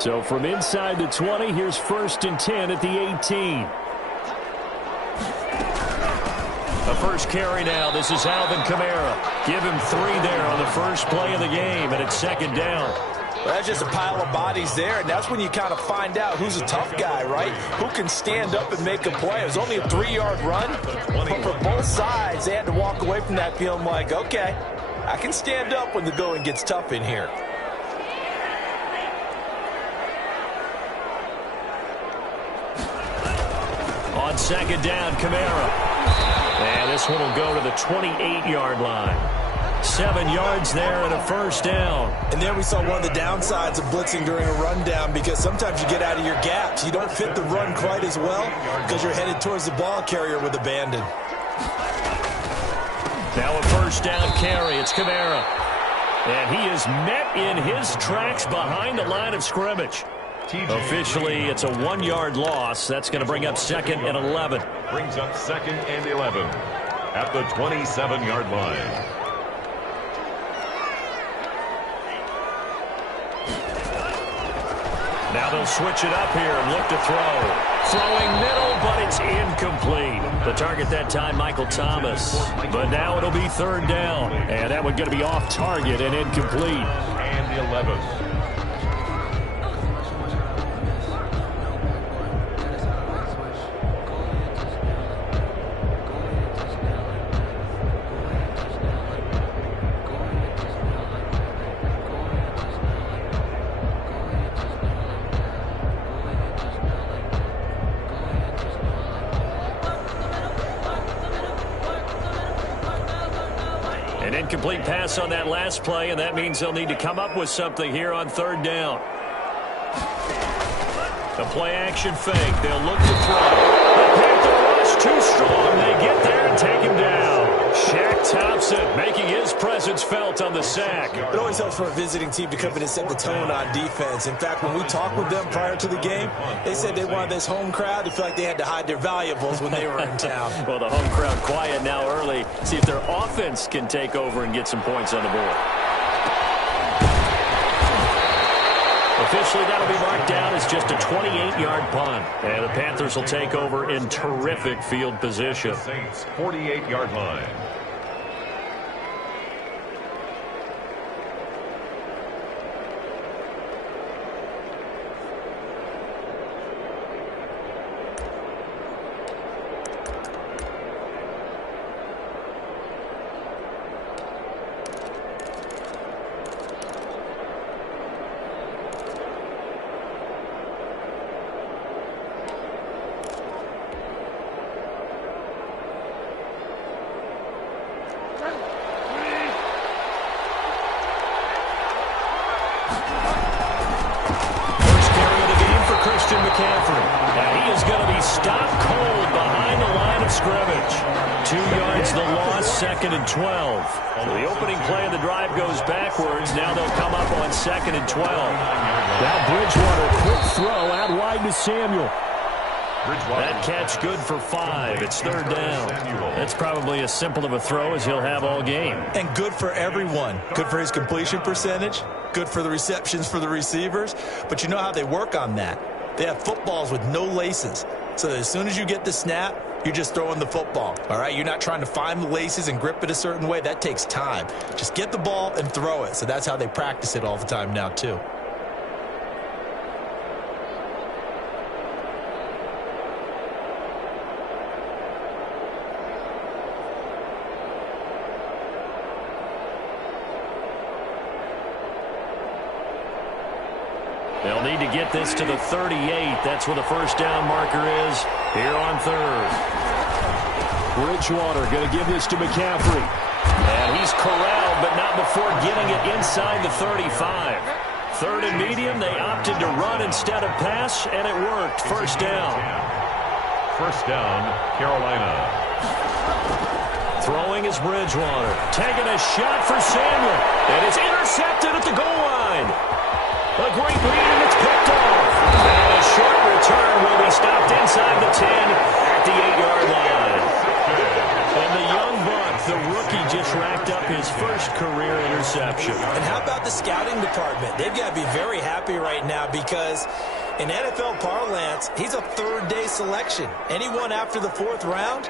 So from inside the 20, here's 1st and 10 at the 18. The first carry now. This is Alvin Kamara. Give him 3 there on the first play of the game, and it's 2nd down. Well, that's just a pile of bodies there, and that's when you kind of find out who's a tough guy, right? Who can stand up and make a play. It was only a 3-yard run, but for both sides, they had to walk away from that feeling like, okay, I can stand up when the going gets tough in here. On 2nd down, Kamara. And this one will go to the 28-yard line. 7 yards there and a 1st down. And there we saw one of the downsides of blitzing during a rundown, because sometimes you get out of your gaps. You don't fit the run quite as well because you're headed towards the ball carrier with abandon. Now a 1st down carry. It's Kamara. And he is met in his tracks behind the line of scrimmage. Officially, it's a 1-yard loss. That's going to bring up 2nd and 11. Brings up 2nd and 11 at the 27-yard line. Now they'll switch it up here and look to throw. Throwing middle, but it's incomplete. The target that time, Michael Thomas. But now it'll be 3rd down. And that one's going to be off target and incomplete. And the 11th. An incomplete pass on that last play, and that means they'll need to come up with something here on 3rd down. The play-action fake. They'll look to throw. The Panther rush too strong. They get there and take him down. Shaq Thompson making his presence felt on the sack. It always helps for a visiting team to come in and set the tone on defense. In fact, when we talked with them prior to the game, they said they wanted this home crowd to feel like they had to hide their valuables when they were in town. Well, the home crowd quiet now early. See if their offense can take over and get some points on the board. Officially, that'll be marked down as just a 28-yard punt. And the Panthers will take over in terrific field position. Saints 48-yard line. And he is going to be stopped cold behind the line of scrimmage. 2 yards the loss, 2nd and 12. So the opening play of the drive goes backwards. Now they'll come up on 2nd and 12. Now Bridgewater, quick throw out wide to Samuel. That catch good for 5. It's 3rd down. That's probably as simple of a throw as he'll have all game. And good for everyone. Good for his completion percentage. Good for the receptions for the receivers. But you know how they work on that. They have footballs with no laces. So that as soon as you get the snap, you're just throwing the football. All right? You're not trying to find the laces and grip it a certain way. That takes time. Just get the ball and throw it. So that's how they practice it all the time now, too. They'll need to get this to the 38. That's where the 1st down marker is here on 3rd. Bridgewater going to give this to McCaffrey. And he's corralled, but not before getting it inside the 35. 3rd and medium, they opted to run instead of pass, and it worked. 1st down. 1st down, Carolina. Throwing is Bridgewater. Taking a shot for Samuel. And it's intercepted at the goal line. A great lead, and it's picked off. And a short return will be stopped inside the 10 at the 8-yard line. And the young buck, the rookie, just racked up his first career interception. interception. And how about the scouting department? They've got to be very happy right now because in NFL parlance, he's a third-day selection. Anyone after the 4th round,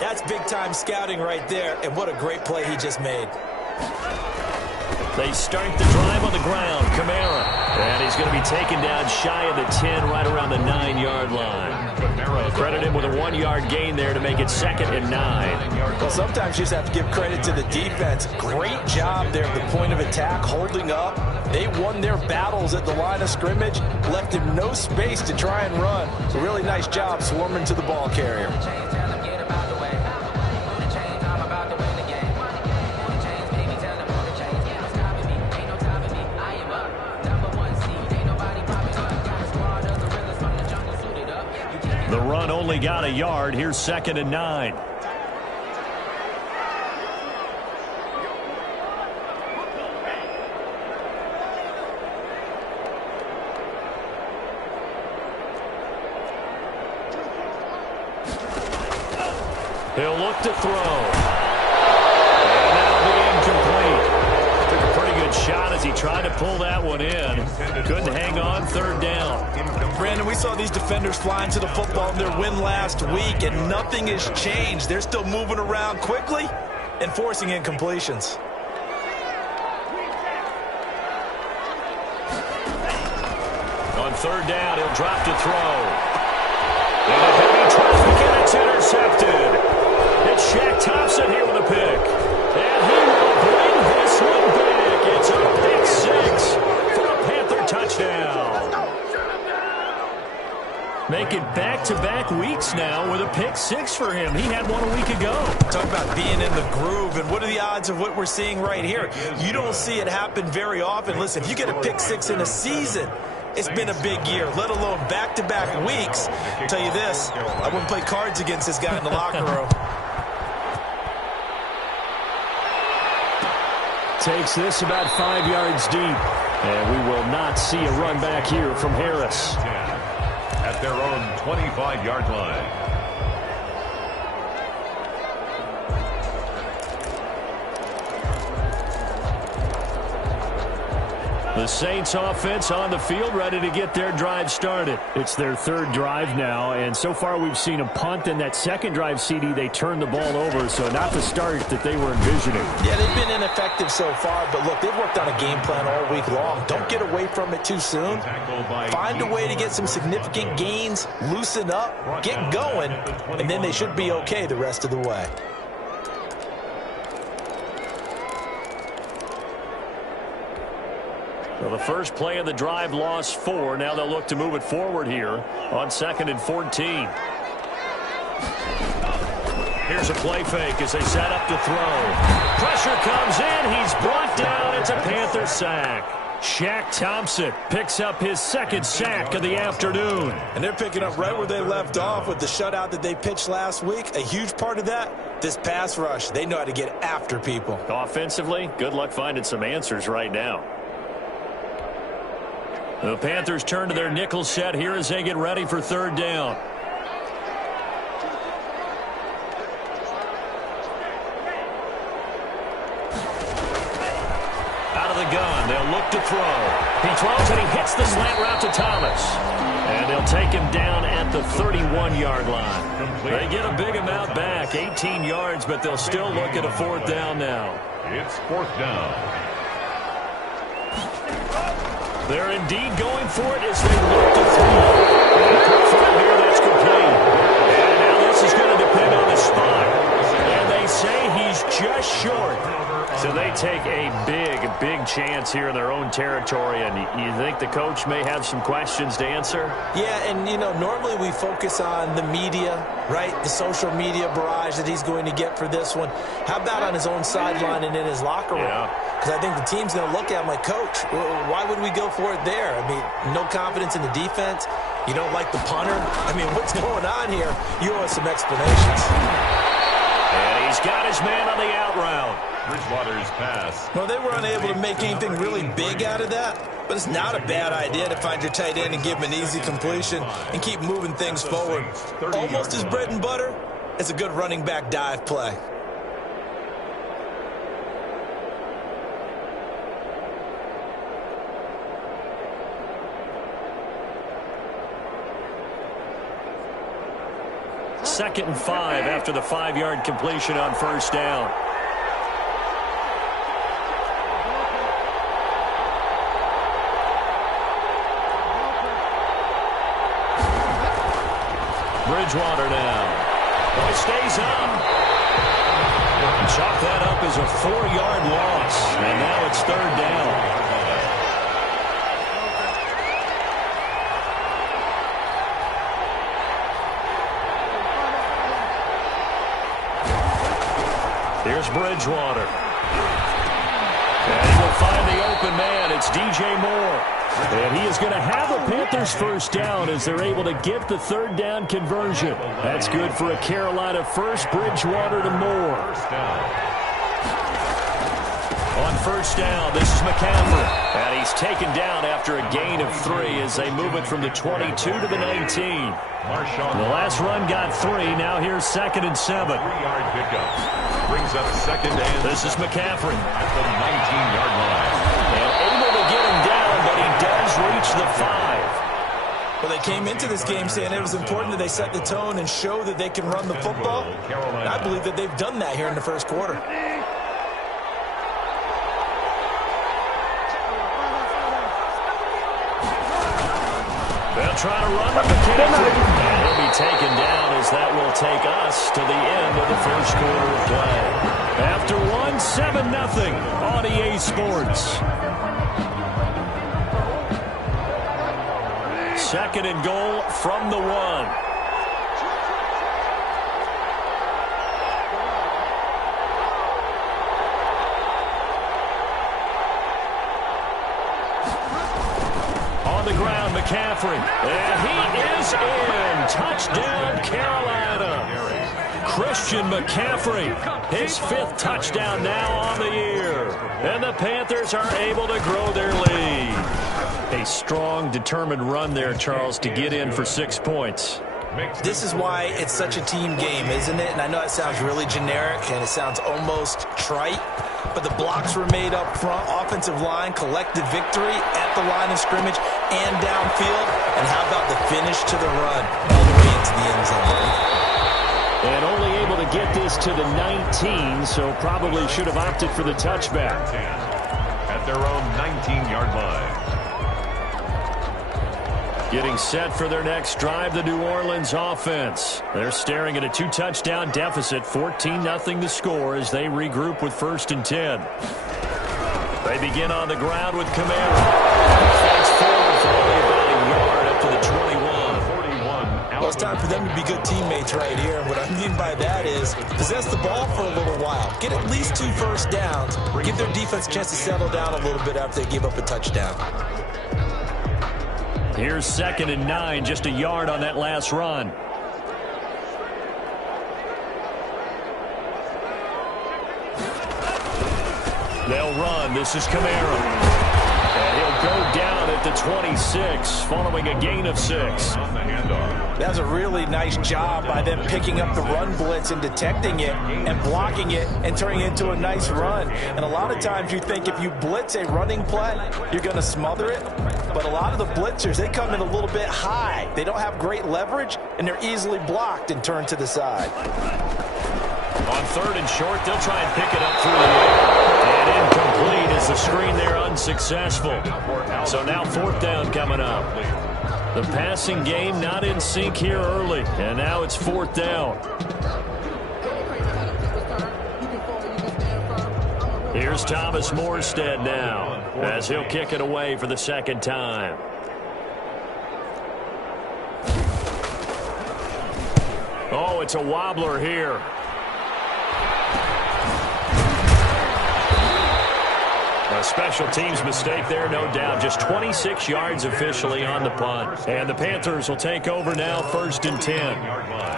that's big-time scouting right there, and what a great play he just made. They start the drive on the ground. Kamara. And he's going to be taken down shy of the 10, right around the 9-yard line. Credit him with a 1-yard gain there to make it 2nd and 9. Well, sometimes you just have to give credit to the defense. Great job there at the point of attack, holding up. They won their battles at the line of scrimmage, left him no space to try and run. A really nice job swarming to the ball carrier. The run only got a yard. Here's 2nd and 9. He'll look to throw. And that'll be incomplete. Took a pretty good shot as he tried to pull that one in. Couldn't hang on. 3rd down. Brandon, we saw these defenders flying to the football in their win last week, and nothing has changed. They're still moving around quickly and forcing incompletions. On 3rd down, he'll drop to throw. And a heavy traffic, and it's intercepted. It's Shaq Thompson here with a pick. And he will bring this one back. It's a pick 6 for a Panther touchdown. Making back-to-back weeks now with a pick 6 for him. He had one a week ago. Talk about being in the groove, and what are the odds of what we're seeing right here? You don't see it happen very often. Listen, if you get a pick 6 in a season, it's been a big year, let alone back-to-back weeks. I'll tell you this, I wouldn't play cards against this guy in the locker room. Takes this about 5 yards deep. And we will not see a run back here from Harris. At their own 25-yard line. The Saints offense on the field, ready to get their drive started. It's their 3rd drive now, and so far we've seen a punt, and that 2nd drive, CD, they turned the ball over, so not the start that they were envisioning. Yeah, they've been ineffective so far, but look, they've worked on a game plan all week long. Don't get away from it too soon. Find a way to get some significant gains, loosen up, get going, and then they should be okay the rest of the way. Well, the first play of the drive lost 4. Now they'll look to move it forward here on 2nd and 14. Here's a play fake as they set up to throw. Pressure comes in. He's brought down. It's a Panther sack. Shaq Thompson picks up his 2nd sack of the afternoon. And they're picking up right where they left off with the shutout that they pitched last week. A huge part of that, this pass rush. They know how to get after people. Offensively, good luck finding some answers right now. The Panthers turn to their nickel set here as they get ready for 3rd down. Out of the gun, they'll look to throw. He throws and he hits the slant route to Thomas. And they'll take him down at the 31-yard line. They get a big amount back, 18 yards, but they'll still look at a 4th down now. It's 4th down. They're indeed going for it as they look to throw. Quick throw here, that's complete. And now this is going to depend on the spot. And they say he's just short. So they take a big chance here in their own territory. And you think the coach may have some questions to answer? Yeah, and, you know, normally we focus on the media, right? The social media barrage that he's going to get for this one. How about on his own sideline and in his locker room? Because I think the team's going to look at him like, Coach, why would we go for it there? I mean, no confidence in the defense. You don't like the punter. I mean, what's going on here? You owe us some explanations. And he's got his man on the out route. Bridgewater's pass. Well, they were unable to make anything really big out of that, but it's not a bad idea to find your tight end and give him an easy completion and keep moving things forward. Almost as bread and butter as a good running back dive play. 2nd and 5 after the 5-yard completion on first down. Bridgewater now. Oh, it stays up. Chalk that up as a 4-yard loss. And now it's 3rd down. Here's Bridgewater. And he will find the open man. It's DJ Moore. And he is going to have a Panthers first down as they're able to get the 3rd down conversion. That's good for a Carolina first. Bridgewater to Moore. On first down, this is McCaffrey. And he's taken down after a gain of 3 as they move it from the 22 to the 19. The last run got 3. Now here's 2nd and 7. 3-yard pickup. Brings up 2nd and... This is McCaffrey. At the 19-yard line. And able to get him down, but he does reach the 5. Well, they came into this game saying it was important that they set the tone and show that they can run the football. And I believe that they've done that here in the first quarter. They'll try to run with McCaffrey. And he'll be taken down as that will take us to the end of the first quarter of play. After 7-0 on EA Sports. 2nd and goal from the 1. The ground, McCaffrey, and he is in. Touchdown, Carolina. Christian McCaffrey, his 5th touchdown now on the year. And the Panthers are able to grow their lead. A strong, determined run there, Charles, to get in for 6 points. This is why it's such a team game, isn't it? And I know it sounds really generic and it sounds almost trite, but the blocks were made up front. Offensive line collected victory at the line of scrimmage and downfield. And how about the finish to the run all the way into the end zone? And only able to get this to the 19, so probably should have opted for the touchback. At their own 19-yard line. Getting set for their next drive, the New Orleans offense. They're staring at a 2-touchdown deficit, 14-0 the score as they regroup with 1st and 10. They begin on the ground with Kamara. Fights forward for only about a yard up to the 21. Well, it's time for them to be good teammates right here. And what I mean by that is possess the ball for a little while. Get at least 2 first downs. Give their defense a chance to settle down a little bit after they give up a touchdown. Here's 2nd and 9, just a yard on that last run. They'll run. This is Kamara. And he'll go down at the 26, following a gain of 6. On the handoff. That was a really nice job by them picking up the run blitz and detecting it and blocking it and turning it into a nice run. And a lot of times you think if you blitz a running play, you're going to smother it. But a lot of the blitzers, they come in a little bit high. They don't have great leverage, and they're easily blocked and turned to the side. On 3rd and short, they'll try and pick it up through the air. And incomplete as the screen there unsuccessful. So now 4th down coming up. The passing game not in sync here early. And now it's 4th down. Here's Thomas Morstead now as he'll kick it away for the 2nd time. Oh, it's a wobbler here. A special teams mistake there, no doubt. Just 26 yards officially on the punt. And the Panthers will take over now, 1st and 10.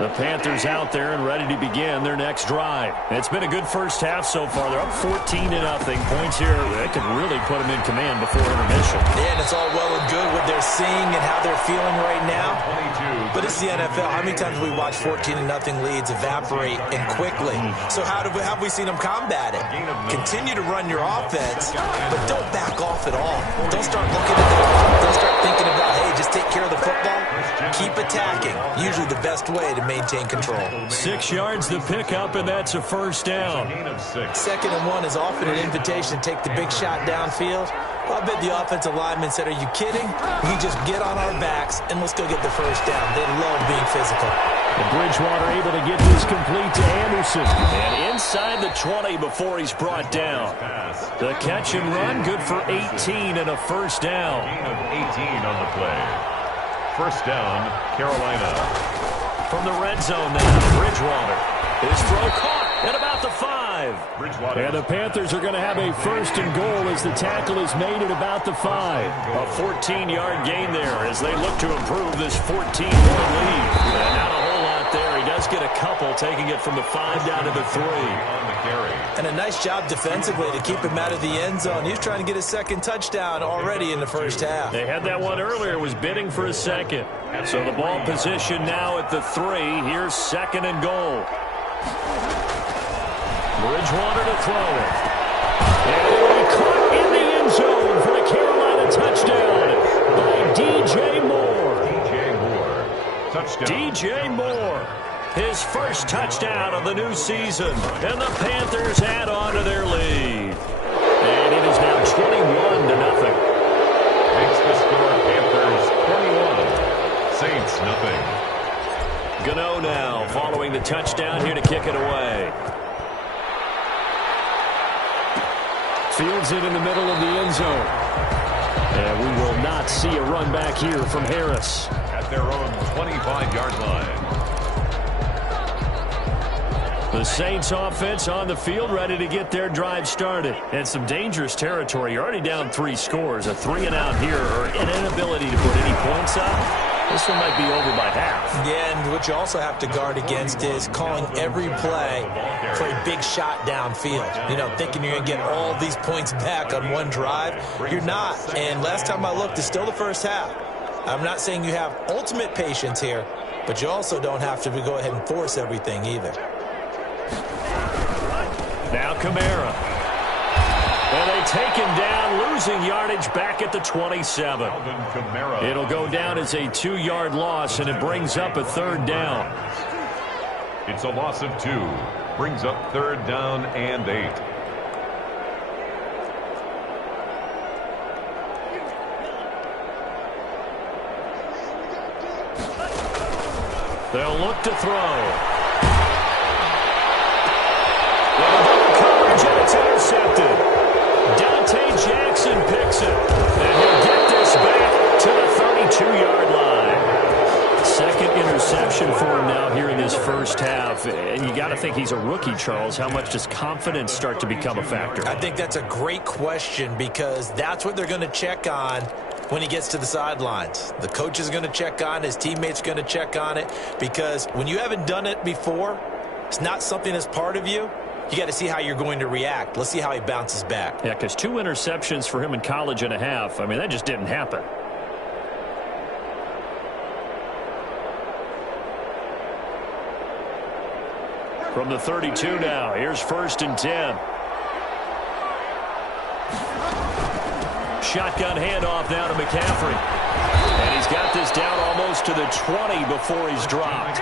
The Panthers out there and ready to begin their next drive. It's been a good first half so far. They're up 14-0. Points here that could really put them in command before intermission. Yeah, and it's all well and good what they're seeing and how they're feeling right now. But it's the NFL. How many times have we watched 14-0 leads evaporate and quickly? So how have we seen them combat it? Continue to run your offense, but don't back off at all. Don't start looking at the clock. Don't start thinking about, hey, just take care of the football. Keep attacking. Usually the best way to maintain control. 6 yards the pickup, and that's a first down. 2nd and 1 is often an invitation to take the big shot downfield. Well, I bet the offensive lineman said, are you kidding? We just get on our backs and let's go get the first down. They love being physical. And Bridgewater able to get this complete to Anderson. And inside the 20 before he's brought down. The catch and run, good for 18 and a first down. Gain of 18 on the play. First down, Carolina. From the red zone now, Bridgewater. His throw caught at about the 5. Bridgewater. And the Panthers are going to have a first and goal as the tackle is made at about the 5. A 14-yard gain there as they look to improve this 14-point lead. And not a whole lot there. He does get a couple, taking it from the 5 down to the 3. On the carry. And a nice job defensively to keep him out of the end zone. He was trying to get his second touchdown already in the first half. They had that one earlier, was bidding for a second. So the ball position now at the 3. Here's 2nd and goal. Bridgewater to throw it. And it will be caught in the end zone for the Carolina touchdown by D.J. Moore. D.J. Moore. Touchdown. D.J. Moore. His first touchdown of the new season. And the Panthers add on to their lead. And it is now 21-0. Makes the score Panthers 21. Saints nothing. Gano now following the touchdown here to kick it away. Fields it in the middle of the end zone. And we will not see a run back here from Harris. At their own 25-yard line. The Saints offense on the field, ready to get their drive started. And some dangerous territory. You're already down 3 scores. A 3-and-out here, or an inability to put any points up. This one might be over by half. Yeah, and what you also have to guard against is calling every play for a big shot downfield. You know, thinking you're going to get all these points back on one drive. You're not. And last time I looked, it's still the first half. I'm not saying you have ultimate patience here, but you also don't have to go ahead and force everything either. Now Kamara. And they take him down, losing yardage back at the 27. It'll go down as a 2-yard loss, and it brings up a 3rd down. It's a loss of 2. Brings up 3rd down and 8. They'll look to throw. Coverage, and it's intercepted. Dante Jackson picks it. And he'll get this back to the 32-yard line. 2nd interception for him now here in this first half. And you got to think he's a rookie, Charles. How much does confidence start to become a factor? I think that's a great question because that's what they're going to check on when he gets to the sidelines. The coach is going to check on, his teammates are going to check on it, because when you haven't done it before, it's not something that's part of you. You got to see how you're going to react. Let's see how he bounces back. Yeah, because 2 interceptions for him in college and a half. I mean, that just didn't happen. From the 32 now, here's 1st and 10. Shotgun handoff now to McCaffrey. And he's got this down almost to the 20 before he's dropped.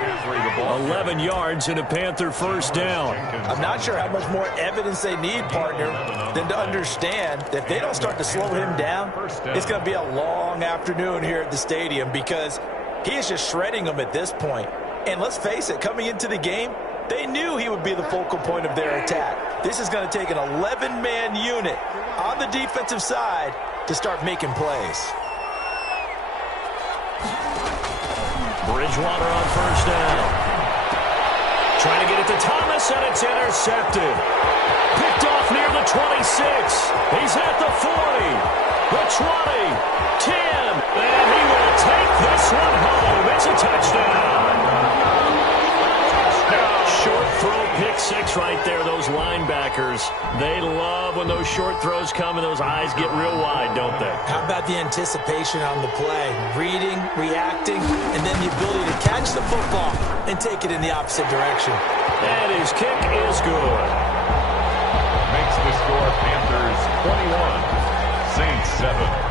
11 yards and a Panther first down. I'm not sure how much more evidence they need, partner, than to understand that if they don't start to slow him down, it's going to be a long afternoon here at the stadium because he is just shredding them at this point. And let's face it, coming into the game, they knew he would be the focal point of their attack. This is going to take an 11-man unit on the defensive side to start making plays. Bridgewater on first down. Trying to get it to Thomas, and it's intercepted. Picked off near the 26. He's at the 40, the 20, 10, and he will take this one home. It's a touchdown. throw pick six right there, those linebackers. They love when those short throws come and those eyes get real wide, don't they? How about the anticipation on the play? Reading, reacting, and then the ability to catch the football and take it in the opposite direction. And his kick is good. Makes the score Panthers 21, Saints 7.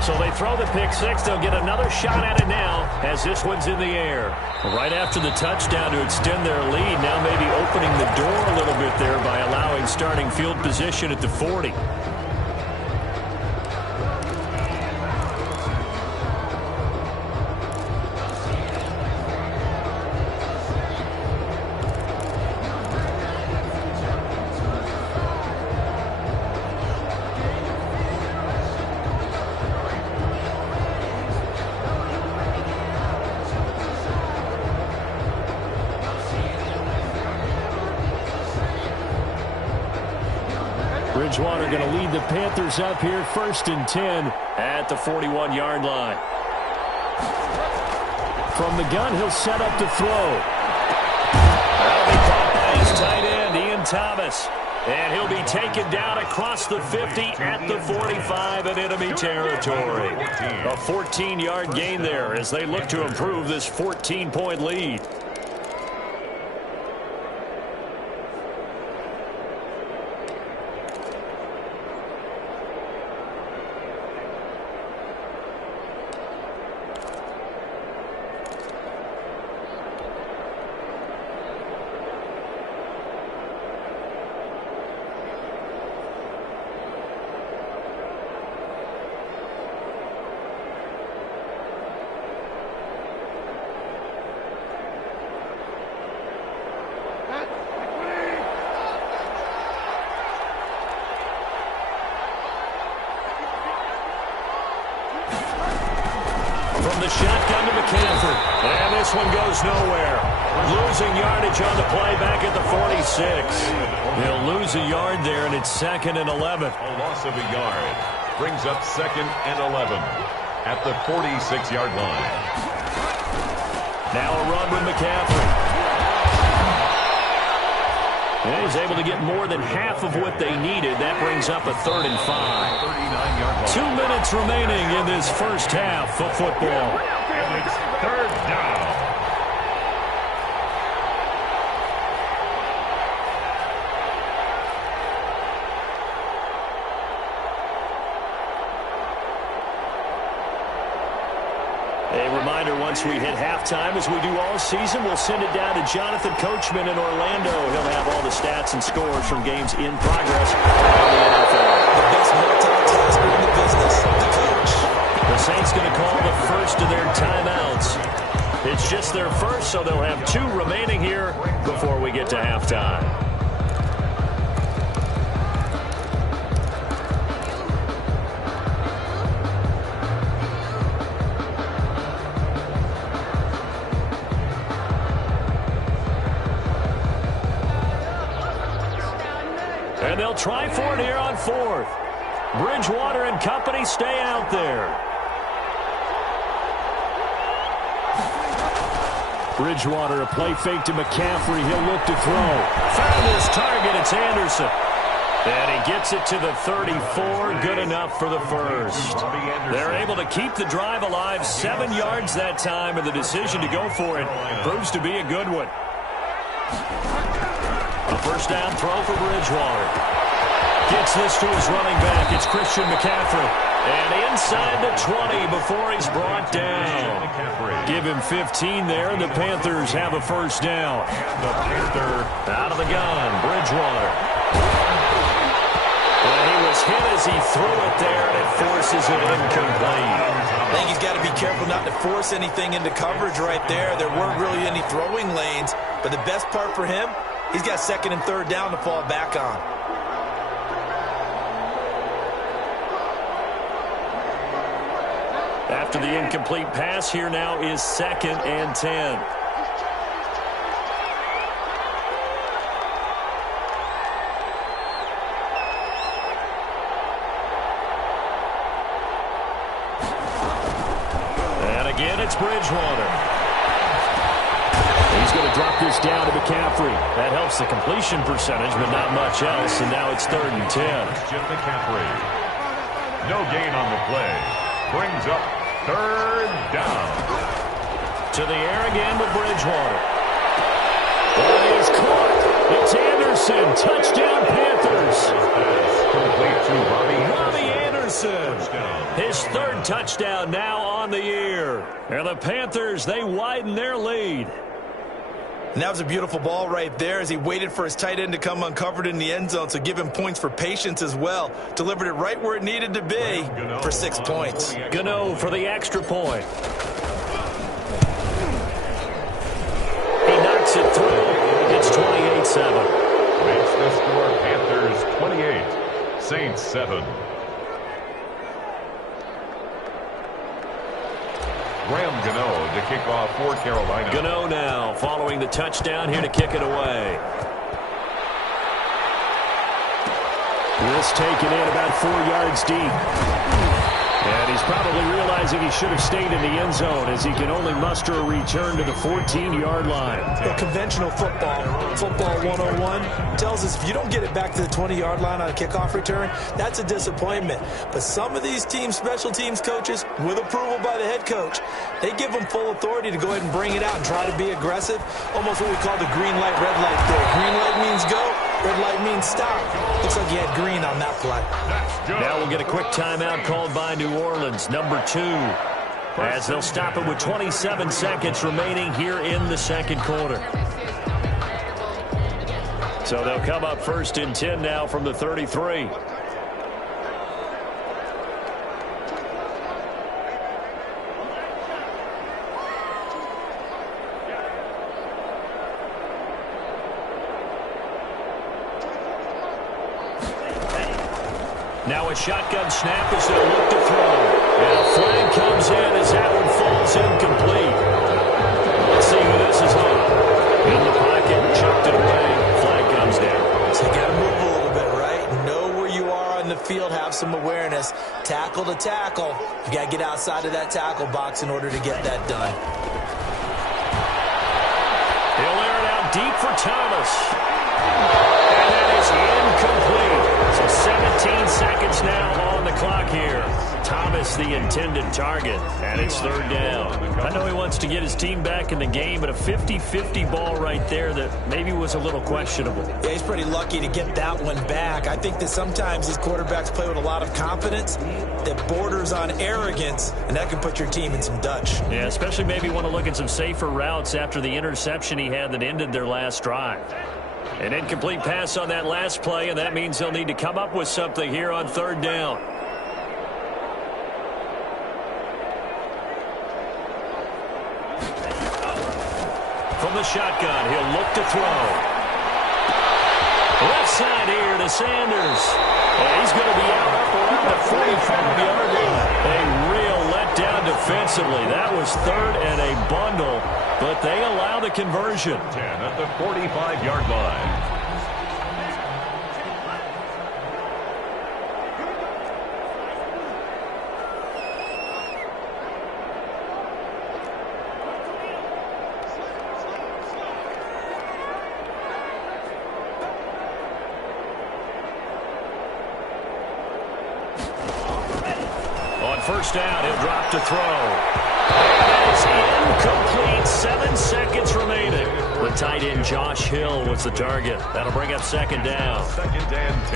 So they throw the pick six. They'll get another shot at it now as this one's in the air. Right after the touchdown to extend their lead, now maybe opening the door a little bit there by allowing starting field position at the 40. Bridgewater going to lead the Panthers up here, 1st and 10 at the 41-yard line. From the gun, he'll set up to throw. That'll be caught by his tight end, Ian Thomas. And he'll be taken down across the 50 at the 45 in enemy territory. A 14-yard gain there as they look to improve this 14-point lead. From the shotgun to McCaffrey. And this one goes nowhere. Losing yardage on the play back at the 46. They'll lose a yard there, and it's 2nd and 11. A loss of a yard brings up 2nd and 11 at the 46-yard line. Now a run with McCaffrey. And he's able to get more than half of what they needed. That brings up a 3rd and 5. 2 minutes remaining in this first half of football. And it's 3rd down. A reminder, once we hit halftime, as we do all season, we'll send it down to Jonathan Coachman in Orlando. He'll have all the stats and scores from games in progress around the NFL. The best multitasker in the business, the coach. The Saints going to call the first of their timeouts. It's just their first, so they'll have 2 remaining here before we get to halftime. And they'll try for it here on 4th. Bridgewater and company stay out there. Bridgewater, a play fake to McCaffrey. He'll look to throw. Found his target. It's Anderson. And he gets it to the 34. Good enough for the first. They're able to keep the drive alive. 7 yards that time, and the decision to go for it proves to be a good one. A first down throw for Bridgewater. Gets this to his running back. It's Christian McCaffrey. And inside the 20 before he's brought down. Give him 15 there, and the Panthers have a first down. The Panther out of the gun, Bridgewater. And he was hit as he threw it there, and it forces it incomplete. I think he's got to be careful not to force anything into coverage right there. There weren't really any throwing lanes, but the best part for him, he's got 2nd and 3rd down to fall back on. After the incomplete pass, here now is 2nd and 10. It's Bridgewater. He's going to drop this down to McCaffrey. That helps the completion percentage, but not much else. And now it's 3rd and 10. Jim McCaffrey. No gain on the play. Brings up 3rd down. To the air again with Bridgewater. That is caught. It's Anderson. Touchdown, Panthers. Complete to Robbie Anderson. His 3rd touchdown now on the year. And the Panthers, they widen their lead. And that was a beautiful ball right there as he waited for his tight end to come uncovered in the end zone, so give him points for patience as well. Delivered it right where it needed to be for 6 points. Gano for the extra point. He knocks it through. It's 28-7. Makes the score Panthers 28, Saints 7. Graham Gano to kick off for Carolina. Gano now following the touchdown here to kick it away. This taken in about 4 yards deep. And he's probably realizing he should have stayed in the end zone as he can only muster a return to the 14-yard line. Well, conventional football 101, tells us if you don't get it back to the 20-yard line on a kickoff return, that's a disappointment. But some of these teams, special teams coaches, with approval by the head coach, they give them full authority to go ahead and bring it out and try to be aggressive. Almost what we call the green light, red light there. Green light means go, red light means stop. Looks like you had green on that play. Now we'll get a quick timeout called by New Orleans, number 2, as they'll stop it with 27 seconds remaining here in the second quarter. So they'll come up 1st and 10 now from the 33. Now a shotgun snap as they'll look to throw. And a flag comes in as that one falls incomplete. Let's see who this is on. In the pocket, chucked it away. Flag comes down. So you got to move a little bit, right? Know where you are on the field, have some awareness. Tackle to tackle. You got to get outside of that tackle box in order to get that done. He'll air it out deep for Thomas. And that is incomplete. So 17 seconds now on the clock here. Thomas the intended target, and it's 3rd down. I know he wants to get his team back in the game, but a 50-50 ball right there that maybe was a little questionable. Yeah, he's pretty lucky to get that one back. I think that sometimes these quarterbacks play with a lot of confidence that borders on arrogance, and that can put your team in some Dutch. Yeah, especially maybe want to look at some safer routes after the interception he had that ended their last drive. An incomplete pass on that last play, and that means they'll need to come up with something here on 3rd down. From the shotgun, he'll look to throw. Left side here to Sanders. And he's going to be out up around the 45-yard line. A real letdown defensively. That was 3rd and a bundle, but they allow the conversion. 10 at the 45-yard line. First down, he'll drop to throw. And it's incomplete. 7 seconds remaining. The tight end, Josh Hill, was the target. That'll bring up 2nd down. 2nd and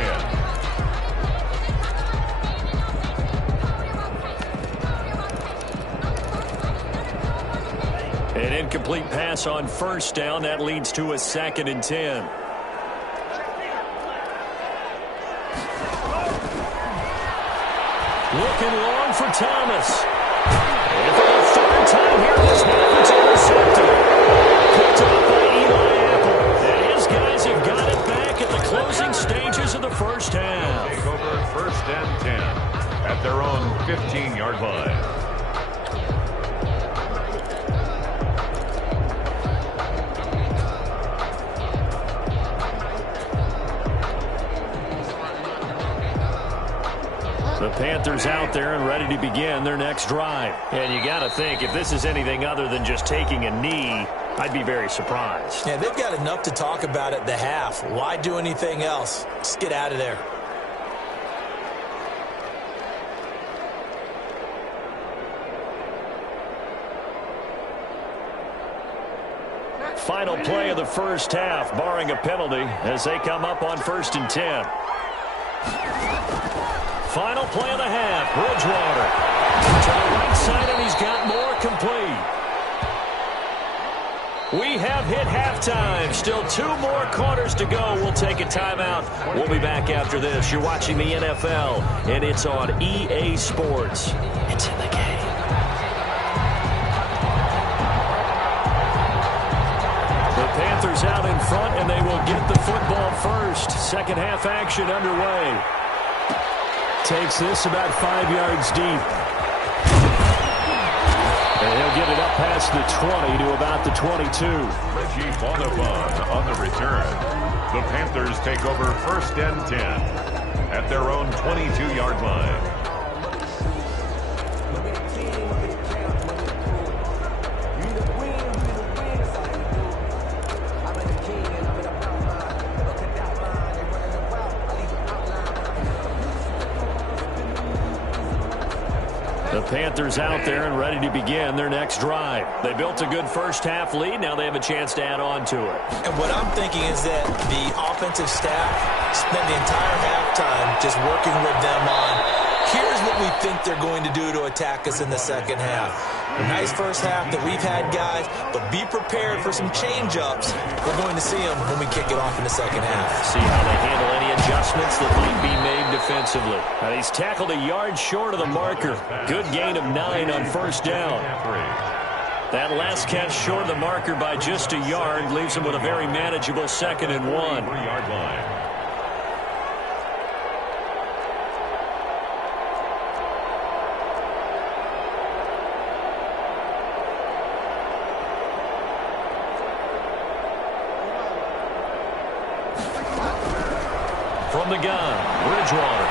10. An incomplete pass on 1st down. That leads to a 2nd and 10. Looking long for Thomas. And for the 3rd time here this half, it's intercepted. Picked up by Eli Apple. And his guys have got it back at the closing stages of the first half. Take over 1st and 10 at their own 15-yard line. The Panthers out there and ready to begin their next drive. And you got to think, if this is anything other than just taking a knee, I'd be very surprised. Yeah, they've got enough to talk about at the half. Why do anything else? Just get out of there. Final play of the first half, barring a penalty, as they come up on 1st and 10. Final play of the half, Bridgewater. To the right side, and he's got more complete. We have hit halftime. Still 2 more quarters to go. We'll take a timeout. We'll be back after this. You're watching the NFL, and it's on EA Sports. It's in the game. The Panthers out in front, and they will get the football first. Second half action underway. Takes this about 5 yards deep. And he'll get it up past the 20 to about the 22. Reggie Bonifon on the return. The Panthers take over 1st and 10 at their own 22-yard line. The Panthers out there and ready to begin their next drive. They built a good first half lead. Now they have a chance to add on to it. And what I'm thinking is that the offensive staff spent the entire halftime just working with them on, here's what we think they're going to do to attack us in the second half. A nice first half that we've had, guys, but be prepared for some change-ups. We're going to see them when we kick it off in the second half. See how they handle any adjustments that might be made defensively. He's tackled a yard short of the marker. Good gain of 9 on 1st down. That last catch short of the marker by just a yard leaves him with a very manageable 2nd and 1. 3-yard line. From the gun, Bridgewater.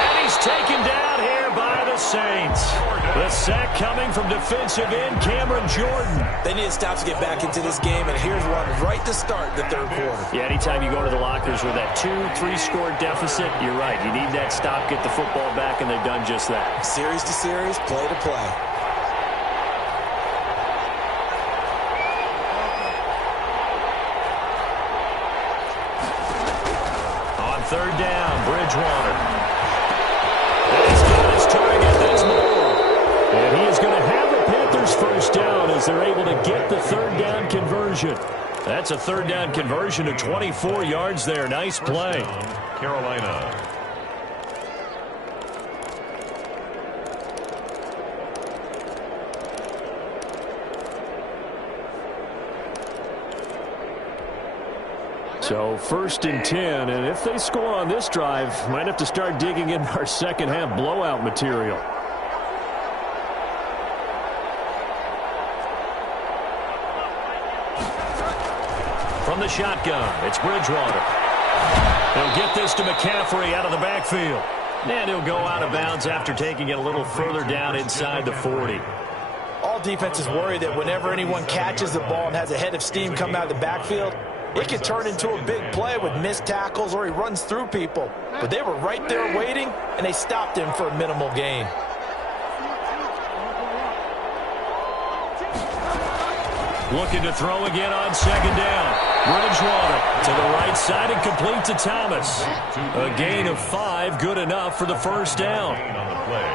And he's taken down here by the Saints. The sack coming from defensive end Cameron Jordan. They need to stop to get back into this game, and here's one right to start the 3rd quarter. Yeah, anytime you go to the lockers with that 2-3 score deficit, you're right. You need that stop, get the football back, and they've done just that. Series to series, play to play. On 3rd down, Bridgewater. And he's got his target. That's more. And he is going to have the Panthers 1st down as they're able to get the 3rd down conversion. That's a 3rd down conversion of 24 yards there. Nice play. Carolina. So 1st and 10, and if they score on this drive, might have to start digging in our second half blowout material. From the shotgun, it's Bridgewater. He'll get this to McCaffrey out of the backfield. And he'll go out of bounds after taking it a little further down inside the 40. All defenses worry that whenever anyone catches the ball and has a head of steam come out of the backfield, it could turn into a big play with missed tackles or he runs through people. But they were right there waiting, and they stopped him for a minimal gain. Looking to throw again on 2nd down. Bridgewater to the right side and complete to Thomas. A gain of 5, good enough for the 1st down. On the play.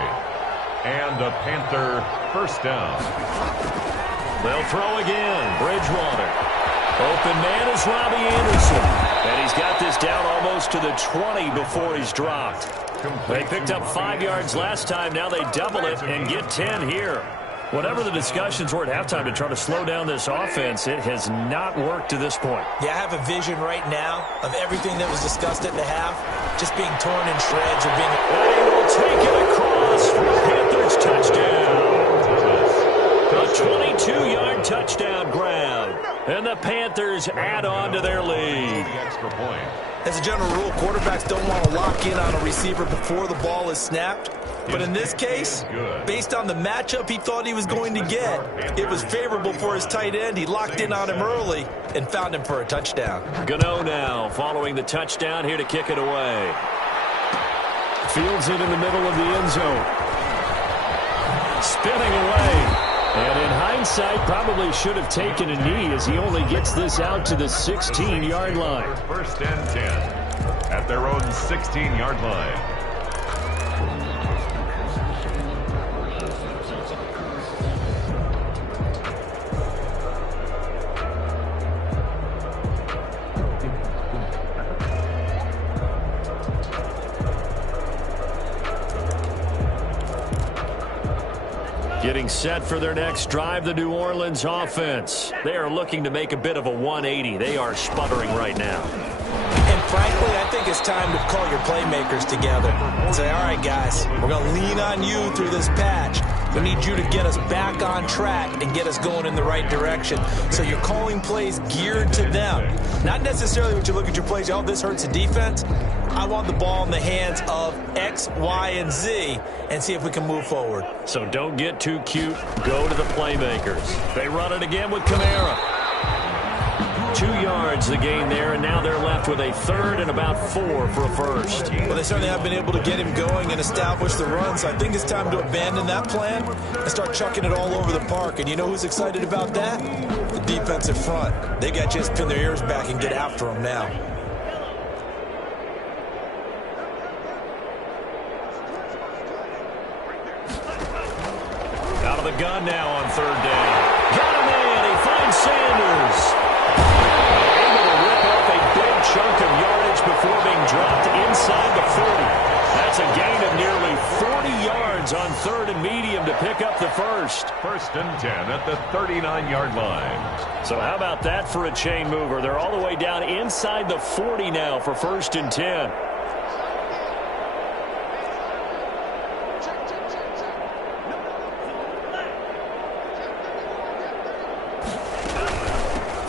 And a Panther 1st down. They'll throw again. Bridgewater. Open man is Robbie Anderson. And he's got this down almost to the 20 before he's dropped. They picked up 5 yards last time. Now they double it and get 10 here. Whatever the discussions were at halftime to try to slow down this offense, it has not worked to this point. Yeah, I have a vision right now of everything that was discussed at the half just being torn in shreds or being... And he will take it across for a Panthers touchdown. A 22-yard touchdown grab. And the Panthers add on to their lead. The extra point. As a general rule, quarterbacks don't want to lock in on a receiver before the ball is snapped. But in this case, based on the matchup he thought he was going to get, it was favorable for his tight end. He locked in on him early and found him for a touchdown. Gano now following the touchdown here to kick it away. Fields it in the middle of the end zone. Spinning away. And in hindsight, probably should have taken a knee as he only gets this out to the 16-yard line. First and 10 at their own 16-yard line. Getting set for their next drive, the New Orleans offense. They are looking to make a bit of a 180. They are sputtering right now. And frankly, I think it's time to call your playmakers together and say, all right, guys, we're going to lean on you through this patch. We need you to get us back on track and get us going in the right direction. So you're calling plays geared to them. Not necessarily what you look at your plays, oh, this hurts the defense. I want the ball in the hands of X, Y, and Z and see if we can move forward. So don't get too cute. Go to the playmakers. They run it again with Kamara. 2 yards the gain there, and now they're left with a third and about 4 for a first. Well, they certainly have been able to get him going and establish the run, so I think it's time to abandon that plan and start chucking it all over the park. And you know who's excited about that? The defensive front. They got just pin their ears back and get after him now. Out of the gun now on third down. Got him in. He finds Sanders. Able to rip off a big chunk of yardage before being dropped inside the 40. That's a gain of nearly 40 yards on third and medium to pick up the first. First and 10 at the 39-yard line. So how about that for a chain mover? They're all the way down inside the 40 now for first and 10.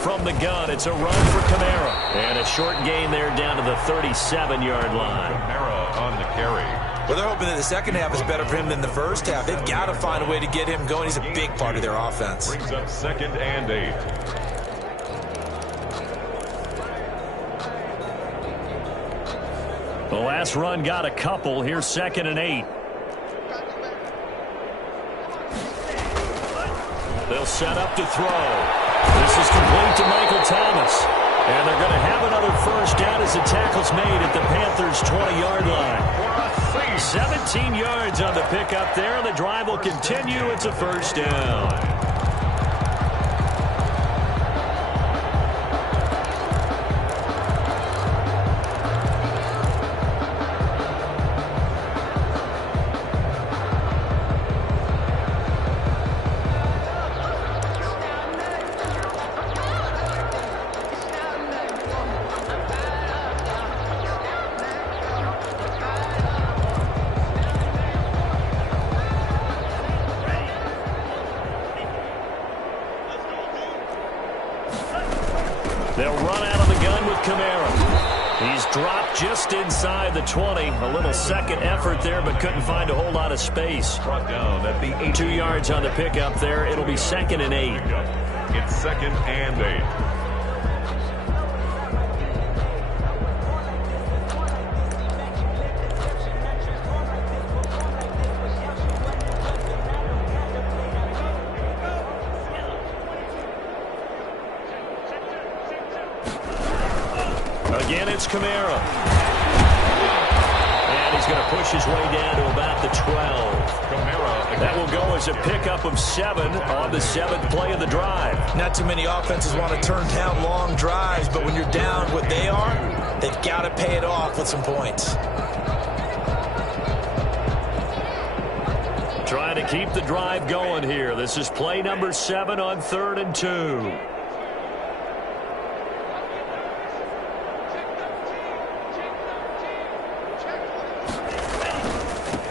From the gun, it's a run for Kamara. And a short gain there down to the 37-yard line. Kamara on the carry. Well, they're hoping that the second half is better for him than the first half. They've got to find a way to get him going. He's a big part of their offense. Brings up second and 8. The last run got a couple. Here's second and 8. They'll set up to throw. This is complete to Michael Thomas. And they're going to have another first down as the tackle's made at the Panthers' 20-yard line. 17 yards on the pickup there, and the drive will continue. It's a first down. They'll run out of the gun with Kamara. He's dropped just inside the 20. A little second effort there, but couldn't find a whole lot of space. Brought down at the 8. 2 yards on the pickup there. It'll be second and 8. It's second and 8. Again, it's Kamara. And he's going to push his way down to about the 12. Kamara. That will go as a pickup of 7 on the 7th play of the drive. Not too many offenses want to turn down long drives, but when you're down what they are, they've got to pay it off with some points. Trying to keep the drive going here. This is play number 7 on 3rd and 2.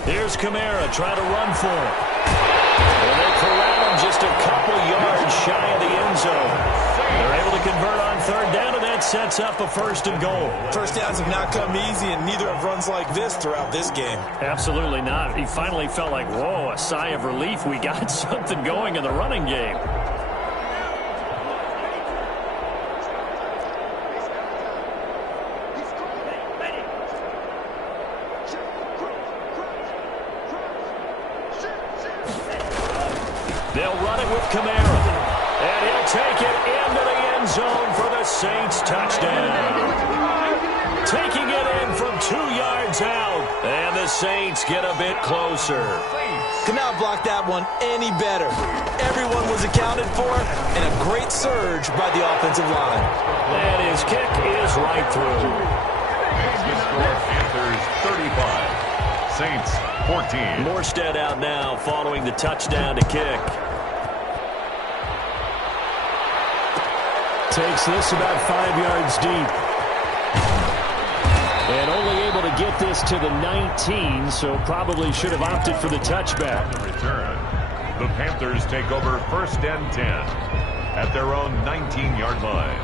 Here's Kamara trying to run for it. And they corral him just a couple yards shy of the end zone. They're able to convert on third down, and that sets up a first and goal. First downs have not come easy, and neither have runs like this throughout this game. Absolutely not. He finally felt like, whoa, a sigh of relief. We got something going in the running game. They'll run it with Kamara. And he'll take it into the end zone for the Saints touchdown. Taking it in from 2 yards out. And the Saints get a bit closer. Could not block that one any better. Everyone was accounted for, and a great surge by the offensive line. And his kick is right through. Makes the score Panthers 35. Saints 14. Morstead out now following the touchdown to kick. Takes this about 5 yards deep. And only able to get this to the 19, so probably should have opted for the touchback. On the return, the Panthers take over first and 10 at their own 19-yard line.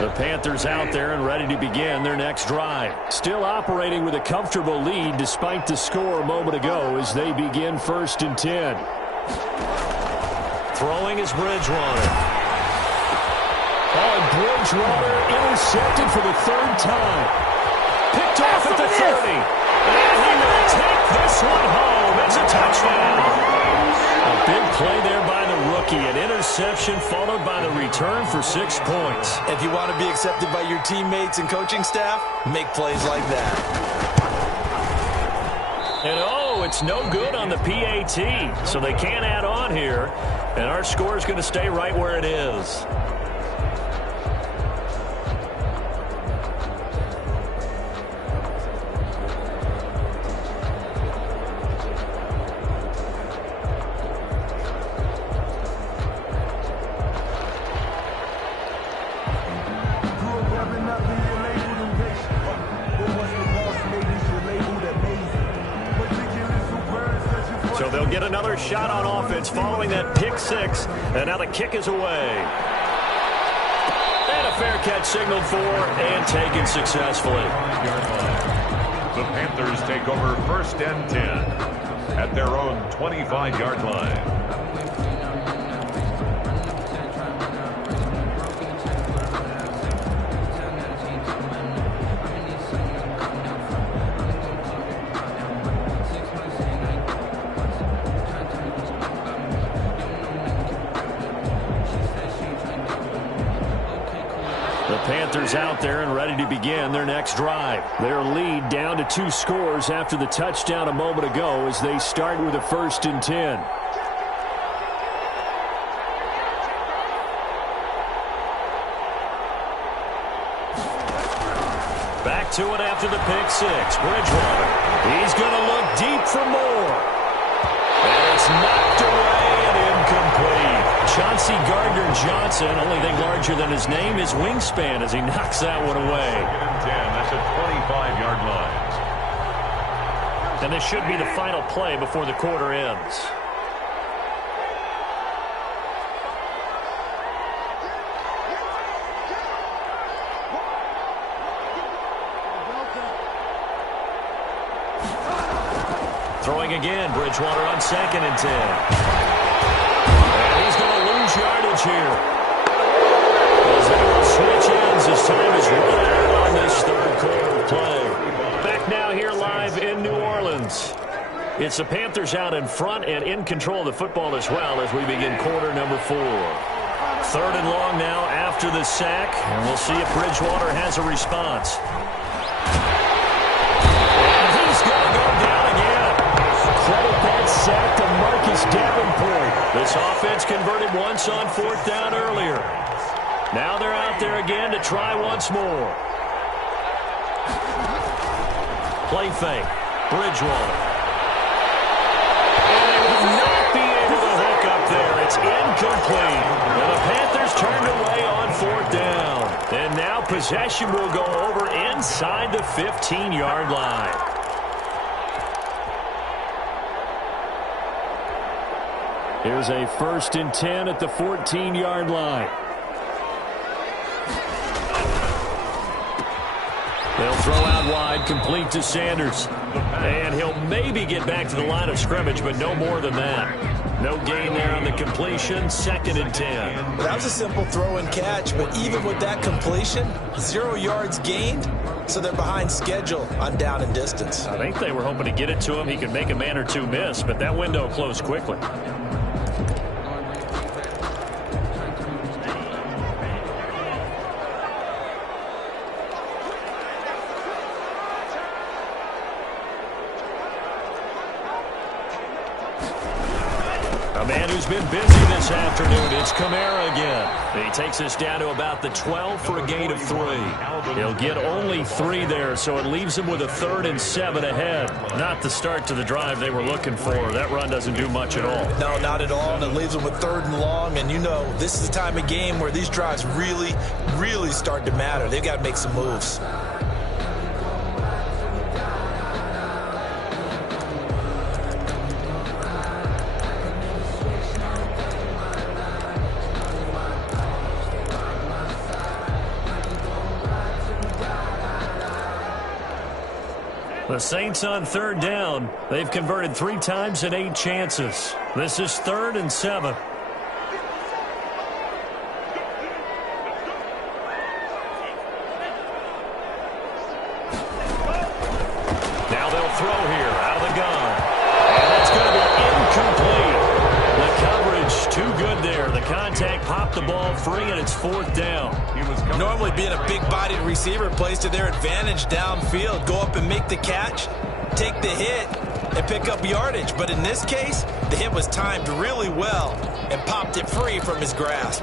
The Panthers out there and ready to begin their next drive. Still operating with a comfortable lead despite the score a moment ago as they begin first and 10. Throwing is Bridgewater. Oh, and Bridgewater intercepted for the third time. Picked off at the 30. And he will take this one home. It's a touchdown. A big play there by the rookie. An interception followed by the return for 6 points. If you want to be accepted by your teammates and coaching staff, make plays like that. And oh, it's no good on the PAT. So they can't add on here. And our score is going to stay right where it is. So they'll get another shot on offense following that pick six. And now the kick is away. And a fair catch signaled for and taken successfully. The Panthers take over first and 10 at their own 25-yard line. Panthers out there and ready to begin their next drive. Their lead down to 2 scores after the touchdown a moment ago as they start with a first and 10. Back to it after the pick six. Bridgewater. He's going to look deep for more. And it's knocked away and incomplete. Chauncey Gardner-Johnson, only thing larger than his name is wingspan as he knocks that one away. 10, that's a 25-yard line. And this should be the final play before the quarter ends. Throwing again, Bridgewater on second and 10. He's going to lose yardage here. As they will switch ends as time is run out on this third quarter play. Back now here live in New Orleans. It's the Panthers out in front and in control of the football as well as we begin quarter number 4. Third and long now after the sack. And we'll see if Bridgewater has a response. And he's going to go down again. Credit that sack to Marcus Davenport. This offense converted once on fourth down earlier. Now they're out there again to try once more. Play fake. Bridgewater. And they will not be able to hook up there. It's incomplete. And the Panthers turned away on fourth down. And now possession will go over inside the 15-yard line. Here's a 1st and 10 at the 14-yard line. They'll throw out wide, complete to Sanders. And he'll maybe get back to the line of scrimmage, but no more than that. No gain there on the completion, 2nd and 10. That was a simple throw and catch, but even with that completion, 0 yards gained, so they're behind schedule on down and distance. I think they were hoping to get it to him. He could make a man or two miss, but that window closed quickly. A man who's been busy this afternoon, it's Kamara again. He takes us down to about the 12 for a gain of 3. He'll get only 3 there, so it leaves him with a 3rd and 7 ahead. Not the start to the drive they were looking for. That run doesn't do much at all. No, not at all, and it leaves them with 3rd and long, and you know, this is the time of game where these drives really, really start to matter. They've got to make some moves. The Saints on 3rd down. They've converted 3 times and 8 chances. This is 3rd and 7. Now they'll throw here out of the gun. And that's going to be incomplete. The coverage too good there. The contact popped the ball free, and it's 4th down. Normally being a big-bodied receiver plays to their advantage downfield. Go up and make the catch, take the hit, and pick up yardage. But in this case, the hit was timed really well and popped it free from his grasp.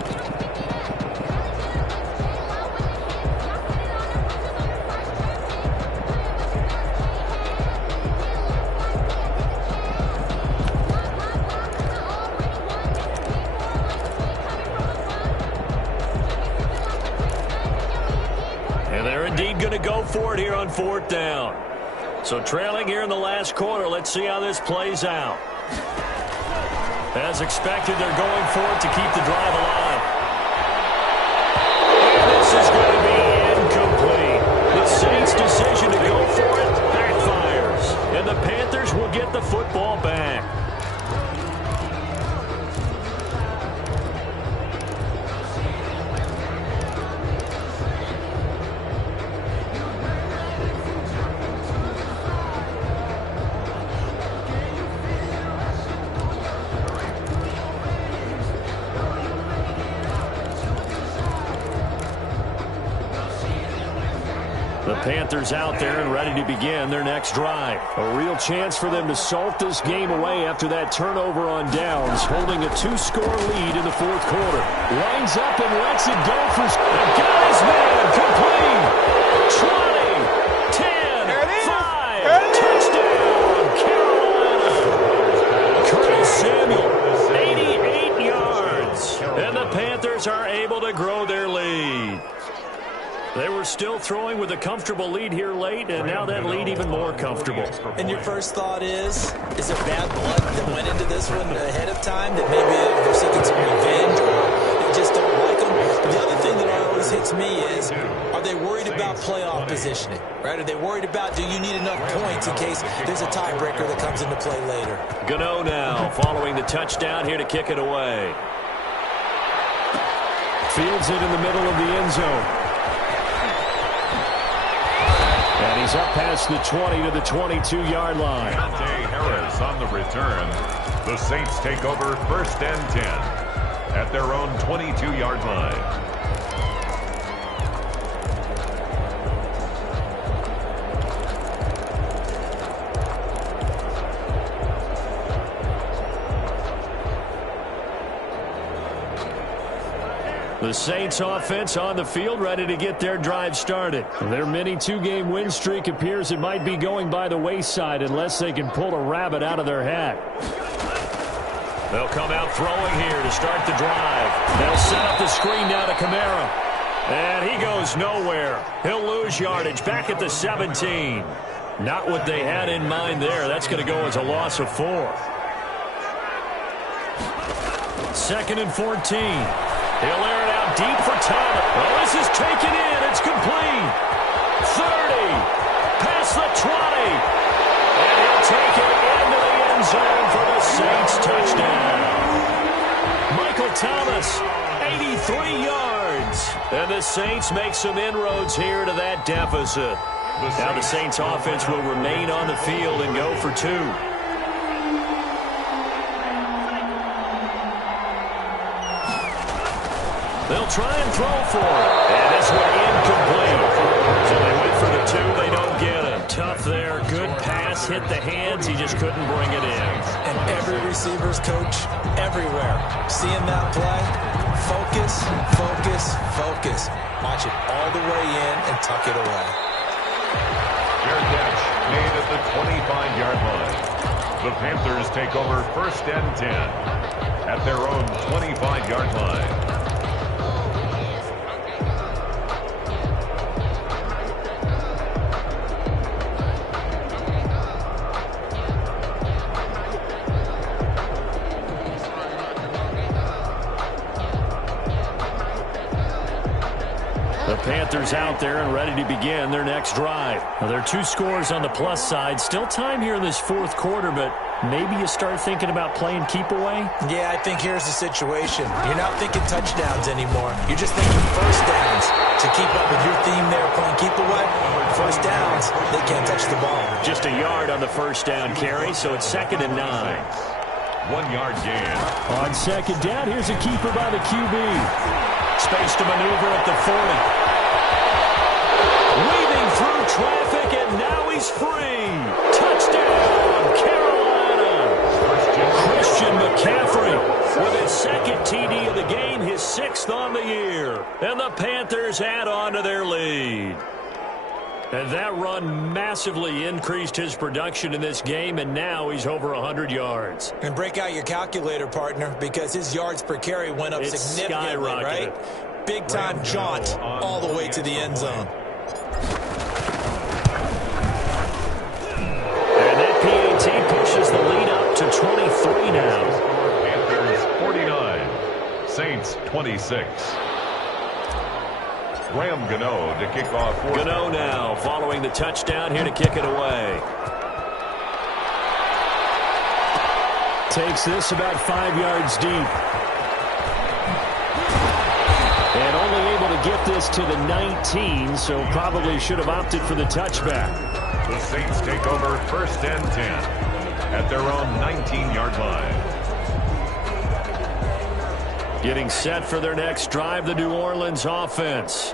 Going to go for it here on 4th down. So trailing here in the last quarter. Let's see how this plays out. As expected, they're going for it to keep the drive alive. And this is going to be incomplete. The Saints' decision to go for it backfires. And the Panthers will get the football back. The Panthers out there and ready to begin their next drive. A real chance for them to salt this game away after that turnover on downs, holding a 2-score lead in the 4th quarter. Lines up and lets it go for the guy's man. Complete. 20, 10, 5, touchdown, Carolina. Curtis Samuel, 88 yards. And the Panthers are able to grow their lead. They were still throwing with a comfortable lead here late, and now that lead even more comfortable. And your first thought is there bad blood that went into this one ahead of time, that maybe they're seeking some revenge or they just don't like them? But the other thing that always hits me is, are they worried about playoff positioning? Right? Are they worried about, do you need enough points in case there's a tiebreaker that comes into play later? Gano now following the touchdown here to kick it away. Fields it in the middle of the end zone. And he's up past the 20 to the 22-yard line. Harris on the return. The Saints take over 1st and 10 at their own 22-yard line. The Saints offense on the field, ready to get their drive started. Their mini 2-game win streak appears it might be going by the wayside unless they can pull a rabbit out of their hat. They'll come out throwing here to start the drive. They'll set up the screen now to Kamara. And he goes nowhere. He'll lose yardage back at the 17. Not what they had in mind there. That's going to go as a loss of 4. 2nd and 14. He'll air it out deep for Thomas. Well, this is taken in. It's complete. 30. Past the 20. And he'll take it into the end zone for the Saints touchdown. Michael Thomas, 83 yards. And the Saints make some inroads here to that deficit. Now the Saints offense will remain on the field and go for 2. They'll try and throw for it. And this one incomplete. So they went for the 2. They don't get it. Tough there. Good pass. Hit the hands. He just couldn't bring it in. And every receiver's coach everywhere. Seeing that play, focus, focus, focus. Watch it all the way in and tuck it away. Fair catch made at the 25-yard line. The Panthers take over 1st and 10 at their own 25-yard line. Panthers out there and ready to begin their next drive. Now, there are 2 scores on the plus side. Still time here in this 4th quarter, but maybe you start thinking about playing keep away? Yeah, I think here's the situation. You're not thinking touchdowns anymore. You're just thinking first downs. To keep up with your theme there, playing keep away, first downs, they can't touch the ball. Just a yard on the first down carry, so it's 2nd and 9. 1-yard gain. On 2nd down, here's a keeper by the QB. Space to maneuver at the 40. Weaving through traffic, and now he's free. Touchdown, Carolina. Christian McCaffrey with his 2nd TD of the game, his 6th on the year. And the Panthers add on to their lead. And that run massively increased his production in this game, and now he's over 100 yards. And break out your calculator, partner, because his yards per carry went up significantly, right? Big-time jaunt all the way to the end zone. And that PAT pushes the lead up to 23 now. Panthers 49, Saints 26. Graham Gano to kick off. Gano now following the touchdown here to kick it away. Takes this about 5 yards deep. And only able to get this to the 19, so probably should have opted for the touchback. The Saints take over 1st and 10 at their own 19-yard line. Getting set for their next drive, the New Orleans offense.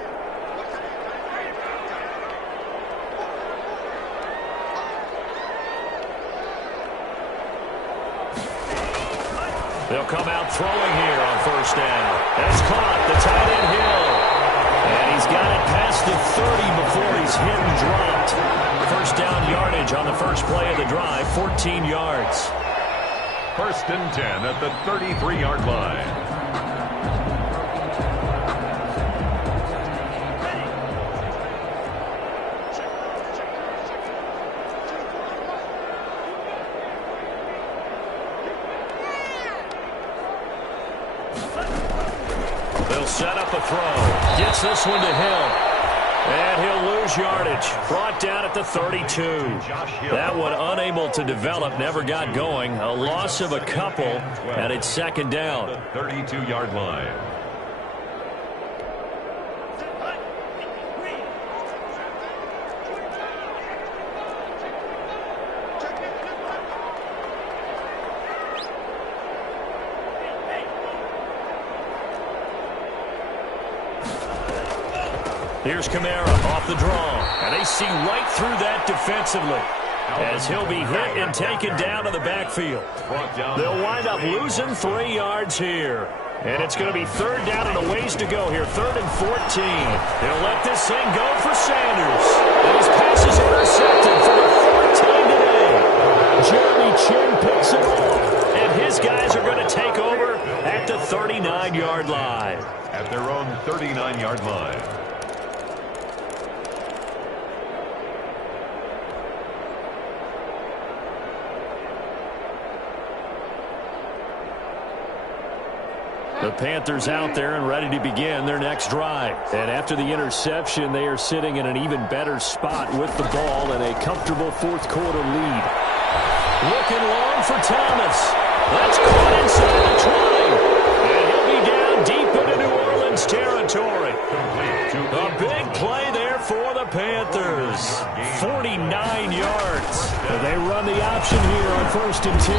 They'll come out throwing here on 1st down. That's caught, the tight end Hill. And he's got it past the 30 before he's hit and dropped. 1st down yardage on the first play of the drive, 14 yards. 1st and 10 at the 33-yard line. They'll set up a throw. Gets this one to Hill. And he'll lose yardage. Brought down at the 32. That one unable to develop, never got going. A loss of a couple, and it's 2nd down. 32-yard line. Here's Kamara off the draw. And they see right through that defensively as he'll be hit and taken down to the backfield. They'll wind up losing 3 yards here. And it's going to be 3rd down and a ways to go here. 3rd and 14. They'll let this thing go for Sanders. And his pass is intercepted for the 4th time today. Jeremy Chin picks it off. And his guys are going to take over at the 39-yard line. At their own 39-yard line. The Panthers out there and ready to begin their next drive. And after the interception, they are sitting in an even better spot with the ball and a comfortable fourth quarter lead. Looking long for Thomas. That's caught inside the 20. And he'll be down deep into New Orleans territory. A big play there for the Panthers. 49 yards. They run the option here on 1st and 10.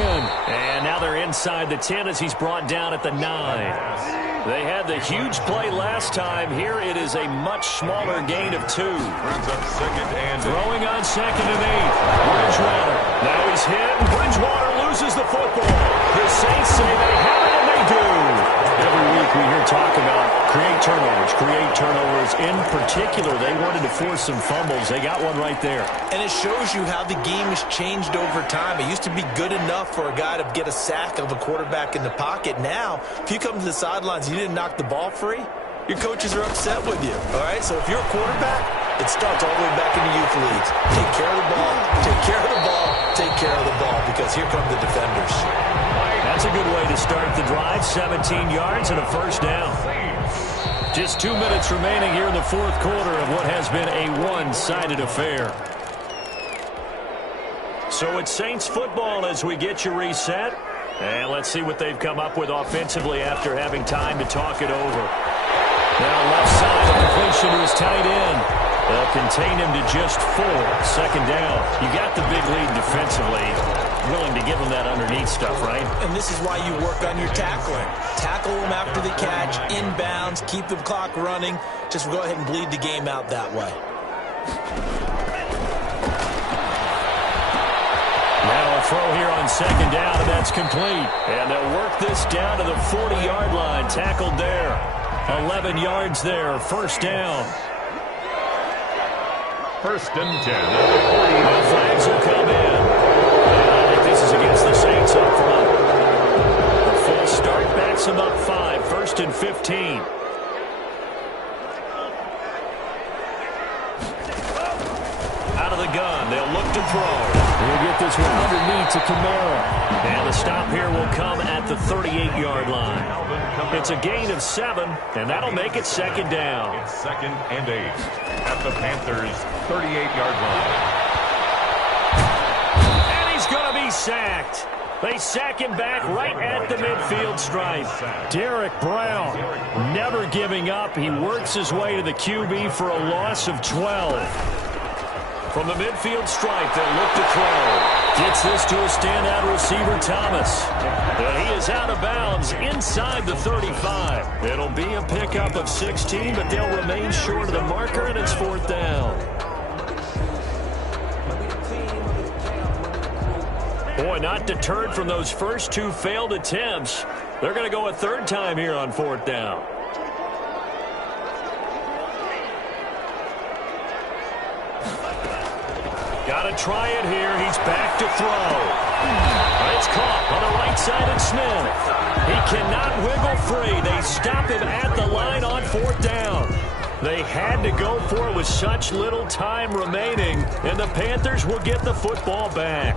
And now they're inside the 10 as he's brought down at the 9. They had the huge play last time. Here it is a much smaller gain of 2. Brings up 2nd and 8. Throwing on 2nd and 8. Bridgewater. Now he's hit. Bridgewater loses the football. The Saints say they have it, and they do. Every week we hear talk about create turnovers. In particular, they wanted to force some fumbles. They got one right there. And it shows you how the game has changed over time. It used to be good enough for a guy to get a sack of a quarterback in the pocket. Now, if you come to the sidelines and you didn't knock the ball free, your coaches are upset with you. All right? So if you're a quarterback, it starts all the way back in the youth leagues. Take care of the ball, take care of the ball, take care of the ball, because here come the defenders. That's a good way to start the drive. 17 yards and a first down. Just 2 minutes remaining here in the fourth quarter of what has been a one-sided affair. So it's Saints football as we get you reset. And let's see what they've come up with offensively after having time to talk it over. Now left side, a completion to his tight end. They'll contain him to just 4. 2nd down. You got the big lead defensively. Willing to give him that underneath stuff, right? And this is why you work on your tackling. Tackle them after the catch, inbounds, keep the clock running. Just go ahead and bleed the game out that way. Now a throw here on 2nd down, and that's complete. And they'll work this down to the 40-yard line. Tackled there. 11 yards there. First down. 1st and 10. The flags will come in. This is against the Saints up front. The full start backs them up 5. 1st and 15. Out of the gun. They'll look to throw. We'll get this one underneath to Kamara. And the stop here will come at the 38-yard line. It's a gain of 7, and that'll make it 2nd down. It's 2nd and 8 at the Panthers' 38-yard line. Going to be sacked. They sack him back right at the midfield stripe. Derek Brown never giving up. He works his way to the QB for a loss of 12. From the midfield stripe, they'll look to throw. Gets this to a standout receiver, Thomas. But he is out of bounds inside the 35. It'll be a pickup of 16, but they'll remain short of the marker, and it's 4th down. Boy, not deterred from those first 2 failed attempts. They're going to go a 3rd time here on 4th down. Got to try it here. He's back to throw. It's caught on the right side of Smith. He cannot wiggle free. They stop him at the line on 4th down. They had to go for it with such little time remaining, and the Panthers will get the football back.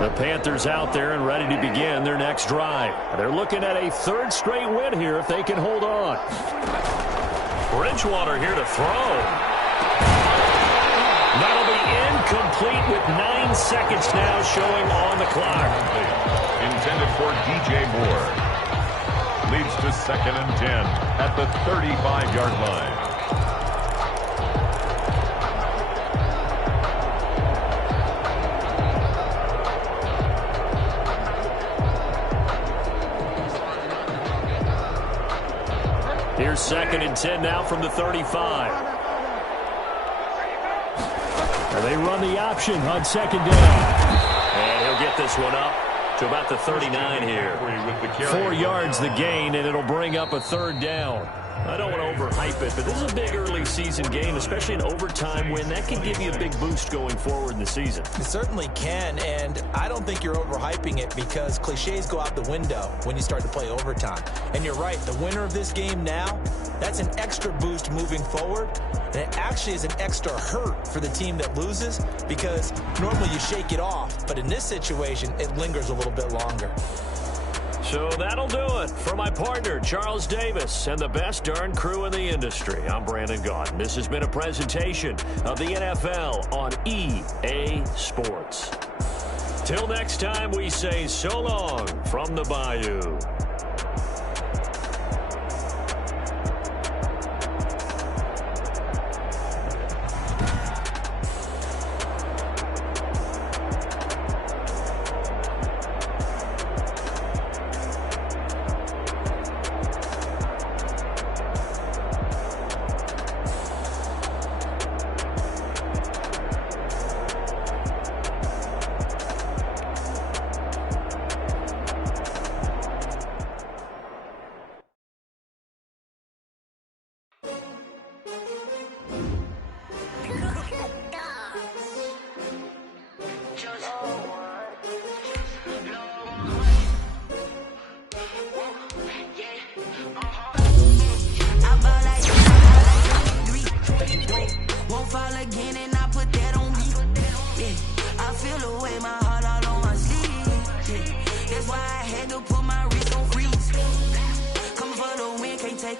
The Panthers out there and ready to begin their next drive. They're looking at a 3rd straight win here if they can hold on. Bridgewater here to throw. That'll be incomplete with 9 seconds now showing on the clock. Intended for DJ Moore. Leads to 2nd and 10 at the 35-yard line. Here's 2nd and 10 now from the 35. And they run the option on 2nd down. And he'll get this one up to about the 39 here. 4 yards the gain, and it'll bring up a third down. I don't want to overhype it, but this is a big early season game, especially an overtime win. That can give you a big boost going forward in the season. It certainly can, and I don't think you're overhyping it because cliches go out the window when you start to play overtime. And you're right, the winner of this game now, that's an extra boost moving forward, and it actually is an extra hurt for the team that loses because normally you shake it off, but in this situation, it lingers a little bit longer. So that'll do it for my partner, Charles Davis, and the best darn crew in the industry. I'm Brandon Gaudin. This has been a presentation of the NFL on EA Sports. Till next time, we say so long from the Bayou.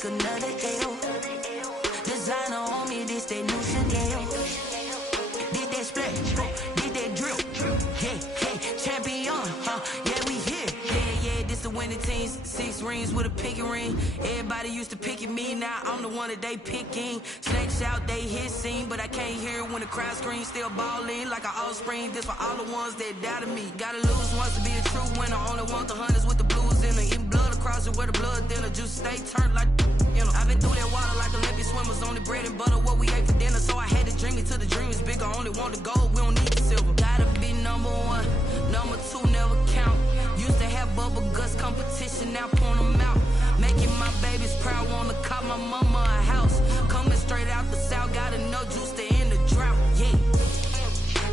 Another L. Designer on me, this that new Chanel. Did that splash, did that drill. Yeah, champion, yeah, we here. Yeah, this the winning teams. 6 rings with a pinky ring. Everybody used to pick at me, now I'm the one that they picking. Snakes out, they hit scene, but I can't hear it when the crowd screams. Still balling like an offspring. This for all the ones that doubted me. Gotta lose once to be a true winner. Only want the hunters with the blues in the eating blood across it where the blood thinner. Juice stay turned like. You know, I've been through that water like Olympic swimmers. Only bread and butter, what we ate for dinner. So I had to dream it till the dream is bigger. Only want the gold, we don't need the silver. Gotta be number 1, number 2 never count. Used to have bubble guts competition, now point them out. Making my babies proud, wanna call my mama a house. Coming straight out the south, gotta know juice to end the drought. Yeah,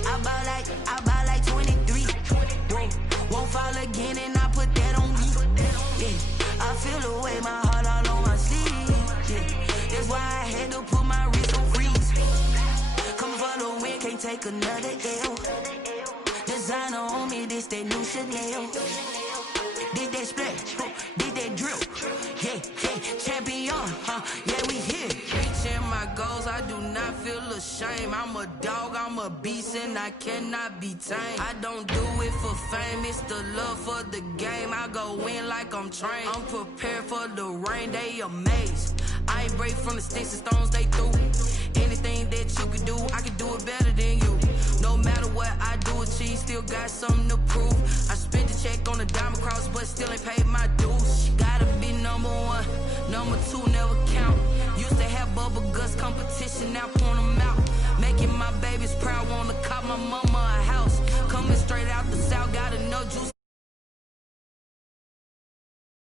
I buy like 23. Won't fall again, and I put that on me. Yeah, I feel the way my heart all on my sleeve. That's why I had to put my wrist on freeze. Come for the win, can't take another L. Designer on me, this that new Chanel. Did that splash, did that drill. Yeah, champion, yeah, we here. Reaching my goals, I do not feel ashamed. I'm a dog, I'm a beast, and I cannot be tamed. I don't do it for fame, it's the love for the game. I go in like I'm trained. I'm prepared for the rain, they amazed. I ain't break from the sticks and stones they threw. Anything that you can do, I can do it better than you. No matter what I do, achieve, still got something to prove. I spent the check on the diamond cross, but still ain't paid my dues. Gotta be number 1, number 2 never count. Used to have bubble guts competition, now point them out. Making my babies proud, wanna call my mama a house. Coming straight out the south, gotta know juice